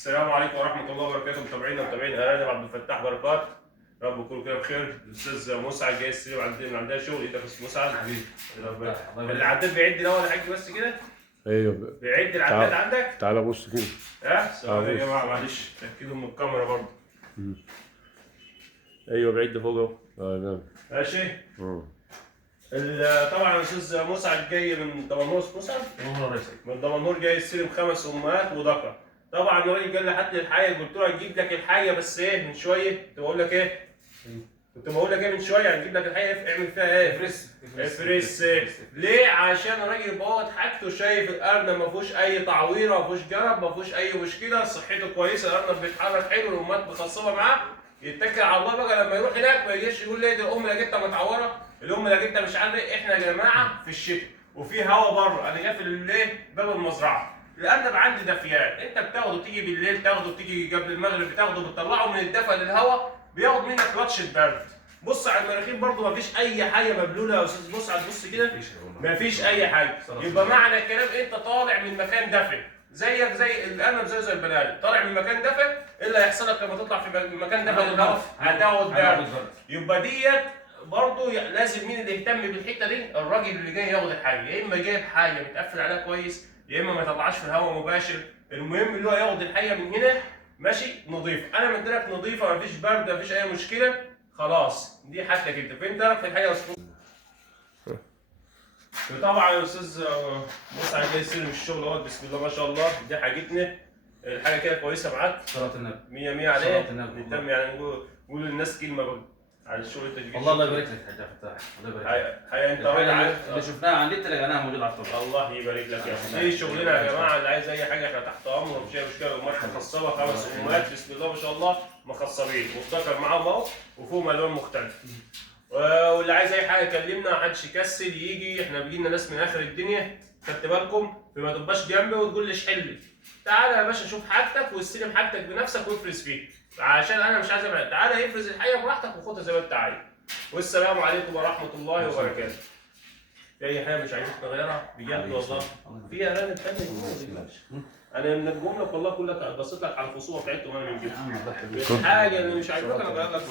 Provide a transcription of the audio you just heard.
السلام عليكم ورحمة الله وبركاته، متابعينا ومتابعين أرانب عبد الفتاح بركات. رب يكونوا كده بخير. الأستاذ مسعد جاي السلم عندنا شغل. إيه ده يا أستاذ مسعد؟ حبيبي. العداد بيعد الأول يا حاج بس كده؟ ايوه بيعد العداد عندك؟ تعالى بص كده. ثواني يا جماعة معلش تأكدوا من الكاميرا برضه. ايوه بعد فوق اهو. نعم ماشي؟ طبعا الاستاذ مسعد جاي من دمنهور. مسعد؟ من دمنهور جاي السلم 5 امهات وذكر. طبعا الراجل قال لي هات لي الحاجه، قلت له هنجيب لك الحاجه بس ايه من شويه. كنت بقول لك ايه؟ من شويه هنجيب لك الحاجه اعمل فيها ايه؟ افريس. ليه؟ عشان الراجل يبقى واخد حاجته شايف الارنب ما فيهوش اي تعويره، ما فيهوش جرب، ما فيهوش اي مشكله، صحته كويسه، الارنب بيتحرك حلو، الامهات مخصبه معاه. يتكل على الله بقى لما يروح هناك ما يجيش يقول لي دي الام لقيتها متعوره، الام لقيتها مش عارف ايه. احنا يا جماعه في الشتاء وفي هوا بره، انا قافل الليل باب المزرعه، الارنب عندي دفيان، انت بتاخده تيجي بالليل، تاخده تيجي قبل المغرب، بتاخده بتطلعه من الدفا للهوا، بياخد منك لطشه برد. بص على المناخير برضه مفيش اي حاجه مبلوله يا استاذ مسعد، بص كده مفيش اي حاجه. يبقى معنى الكلام انت طالع من مكان دافئ زيك زي الارنب زي البني ادم، طالع من مكان دافئ. ايه اللي هيحصل لك لما تطلع في مكان دافئ للهواء؟ هتاخد برد. يبقى ديت برضه لازم مين اللي يهتم بالحته دي؟ الراجل اللي جاي ياخد الحاجه، يا اما جايب حاجه متقفل عليها كويس، يا اما ما يطلعهاش في الهواء مباشر. المهم اللي هو ياخد الحاجه من هنا ماشي نظيفه. انا مديلك نظيفه مفيش برد مفيش اي مشكله، خلاص دي حاجتك انت. فين تعرف في الحاجه طبعا يا استاذ مسعد جاي يستلم الشغل اهوت، بسم الله ما شاء الله. دي حاجتنا، الحاجه كده كويسه معاك، صلاة النبي 100 100 عليه. نهتم يعني نقول للناس كلمه بقى عن الشغل اللي انت الله يبارك لك يا حاج فتاح، الله يبارك لك. حقيقة انت راجل اللي شفناها عن النت لقيناها موجوده على الطبق. الله يبارك لك يا اخي. دي شغلنا يا جماعه، اللي عايز اي حاجه احنا تحت امره، مفيش اي مشكله. امهات مخصبه 5 امهات بسم الله ما شاء الله مخصبين، والذكر معاهم اهو وفيهم الوان مختلفه. واللي عايز اي حاجه كلمنا، محدش يكسل يجي، احنا بيجي لنا ناس من اخر الدنيا، خدت بالكم؟ فما تبقاش جنبي وتقول لي اشحن لي. تعالى يا باشا شوف حاجتك واستلم حاجتك بنفسك وافرز فيها، عشان انا مش عايز ابعد. تعالى افرز الحاجه براحتك وخدها زي ما انت عايز. والسلام عليكم ورحمه الله وبركاته. في اي حاجه مش عايزك نغيرها بجد والله؟ في ارانب ثانيه انا منجم لك والله، كلك بصيت لك على الخصومه بتاعتهم انا من جد. حاجه اللي مش عاجبك انا غير لك.